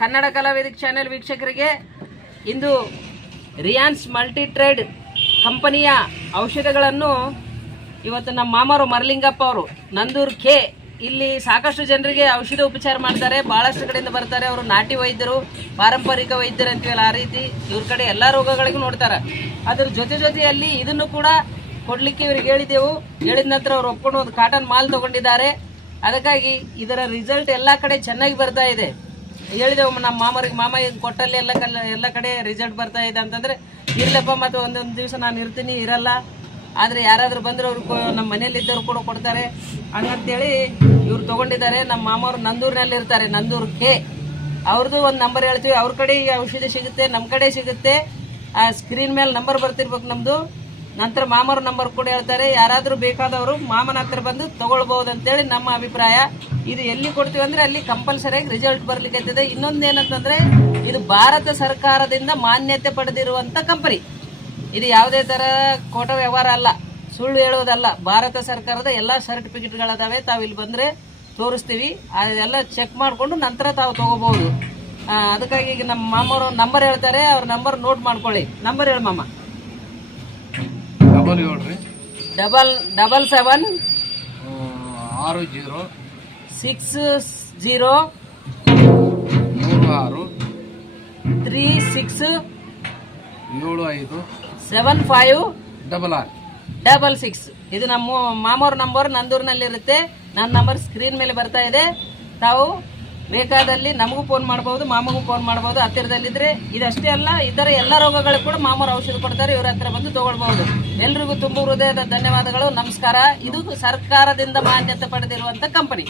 ಕನ್ನಡ ಕಲಾವೇದಿಕೆ channel ವೀಕ್ಷಕರಿಗೆ ಇಂದು ರಿಯಾನ್ಸ್ multi trade ಕಂಪನಿಯ ಔಷಧಗಳನ್ನು ಇವತ್ತು ನಮ್ಮ ಮಾಮರು ಮರಲಿಂಗಪ್ಪ ಅವರು ನಂದೂರ್ ಕೆ ಇಲ್ಲಿ ಸಾಕಷ್ಟು ಜನರಿಗೆ ಔಷಧ ಉಪಚಾರ ಮಾಡ್ತಾರೆ. ಬಹಳಷ್ಟು ಕಡೆಯಿಂದ ಬರ್ತಾರೆ. ಅವರು ನಾಟಿ ವೈದ್ಯರು, ಪಾರಂಪರಿಕ ವೈದ್ಯರು ಅಂತೀವಲ್ಲ ಆ ರೀತಿ ಇವ್ರ ಕಡೆ ಎಲ್ಲ ರೋಗಗಳಿಗೂ ನೋಡ್ತಾರೆ. ಅದ್ರ ಜೊತೆಯಲ್ಲಿ ಇದನ್ನು ಕೂಡ ಕೊಡ್ಲಿಕ್ಕೆ ಇವ್ರಿಗೆ ಹೇಳಿದೆವು. ಹೇಳಿದ ನಂತರ ಅವ್ರು ಒಪ್ಕೊಂಡು ಒಂದು ಕಾಟನ್ ಮಾಲ್ ತಗೊಂಡಿದ್ದಾರೆ. ಅದಕ್ಕಾಗಿ ಇದರ ರಿಸಲ್ಟ್ ಎಲ್ಲ ಕಡೆ ಚೆನ್ನಾಗಿ ಬರ್ತಾ ಇದೆ. ಹೇಳಿದೆವು ನಮ್ಮ ಮಾಮರಿಗೆ, ಮಾಮ ಈಗ ಕೊಟ್ಟಲ್ಲಿ ಎಲ್ಲ ಕಡೆ ರಿಸಲ್ಟ್ ಬರ್ತಾ ಇದೆ ಅಂತಂದ್ರೆ ಇರ್ಲಪ್ಪ, ಮತ್ತು ಒಂದೊಂದು ದಿವಸ ನಾನು ಇರ್ತೀನಿ, ಇರಲ್ಲ, ಆದರೆ ಯಾರಾದರೂ ಬಂದರೆ ಅವ್ರು ನಮ್ಮ ಮನೇಲಿ ಇದ್ದವ್ರು ಕೂಡ ಕೊಡ್ತಾರೆ ಹಂಗಂತೇಳಿ ಇವ್ರು ತೊಗೊಂಡಿದ್ದಾರೆ. ನಮ್ಮ ಮಾಮವ್ರು ನಂದೂರಿನಲ್ಲಿ ಇರ್ತಾರೆ, ನಂದೂರ್ ಕೆ. ಅವ್ರದ್ದು ಒಂದು ನಂಬರ್ ಹೇಳ್ತೀವಿ. ಅವ್ರ ಕಡೆ ಈ ಔಷಧಿ ಸಿಗುತ್ತೆ, ನಮ್ಮ ಕಡೆ ಸಿಗುತ್ತೆ. ಆ ಸ್ಕ್ರೀನ್ ಮೇಲೆ ನಂಬರ್ ಬರ್ತಿರ್ಬೇಕು ನಮ್ಮದು. ನಂತರ ಮಾಮವ್ರ ನಂಬರ್ ಕೂಡ ಹೇಳ್ತಾರೆ. ಯಾರಾದರೂ ಬೇಕಾದವರು ಮಾಮನ ಹತ್ರ ಬಂದು ತೊಗೊಳ್ಬೋದು ಅಂತೇಳಿ ನಮ್ಮ ಅಭಿಪ್ರಾಯ. ಇದು ಎಲ್ಲಿ ಕೊಡ್ತೀವಿ ಅಂದರೆ ಅಲ್ಲಿ ಕಂಪಲ್ಸರಿಯಾಗಿ ರಿಸಲ್ಟ್ ಬರ್ಲಿಕ್ಕೆ ಇರ್ತದೆ. ಇನ್ನೊಂದು ಏನಂತಂದರೆ ಇದು ಭಾರತ ಸರ್ಕಾರದಿಂದ ಮಾನ್ಯತೆ ಪಡೆದಿರುವಂಥ ಕಂಪನಿ. ಇದು ಯಾವುದೇ ಥರ ಕೋಟ ವ್ಯವಹಾರ ಅಲ್ಲ, ಸುಳ್ಳು ಹೇಳೋದಲ್ಲ. ಭಾರತ ಸರ್ಕಾರದ ಎಲ್ಲ ಸರ್ಟಿಫಿಕೇಟ್ಗಳದಾವೆ. ತಾವು ಇಲ್ಲಿ ಬಂದರೆ ತೋರಿಸ್ತೀವಿ. ಅದೆಲ್ಲ ಚೆಕ್ ಮಾಡಿಕೊಂಡು ನಂತರ ತಾವು ತೊಗೋಬೋದು. ಅದಕ್ಕಾಗಿ ಈಗ ನಮ್ಮ ಮಾಮವರು ನಂಬರ್ ಹೇಳ್ತಾರೆ. ಅವ್ರ ನಂಬರ್ ನೋಟ್ ಮಾಡ್ಕೊಳ್ಳಿ. ನಂಬರ್ ಹೇಳಿ ಮಾಮ. 77 777 60 60 36 75 66. ಇದು ನಮ್ಮ ಮಾಮವ್ರ ನಂಬರ್ ನಂದೂರಿನಲ್ಲಿರುತ್ತೆ. ನನ್ನ ನಂಬರ್ ಸ್ಕ್ರೀನ್ ಮೇಲೆ ಬರ್ತಾ ಇದೆ. ತಾವು ಬೇಕಾದಲ್ಲಿ ನಮಗೂ ಫೋನ್ ಮಾಡ್ಬೋದು, ಮಾಮಗೂ ಫೋನ್ ಮಾಡ್ಬೋದು ಹತ್ತಿರದಲ್ಲಿದ್ರೆ. ಇದಷ್ಟೇ ಅಲ್ಲ, ಇದರ ಎಲ್ಲ ರೋಗಗಳು ಕೂಡ ಮಾಮೂರು ಔಷಧ ಕೊಡ್ತಾರೆ. ಇವ್ರ ಹತ್ರ ಬಂದು ತಗೊಳ್ಬಹುದು. ಎಲ್ರಿಗೂ ತುಂಬ ಹೃದಯದ ಧನ್ಯವಾದಗಳು, ನಮಸ್ಕಾರ. ಇದು ಸರ್ಕಾರದಿಂದ ಮಾನ್ಯತೆ ಪಡೆದಿರುವಂತ ಕಂಪನಿ.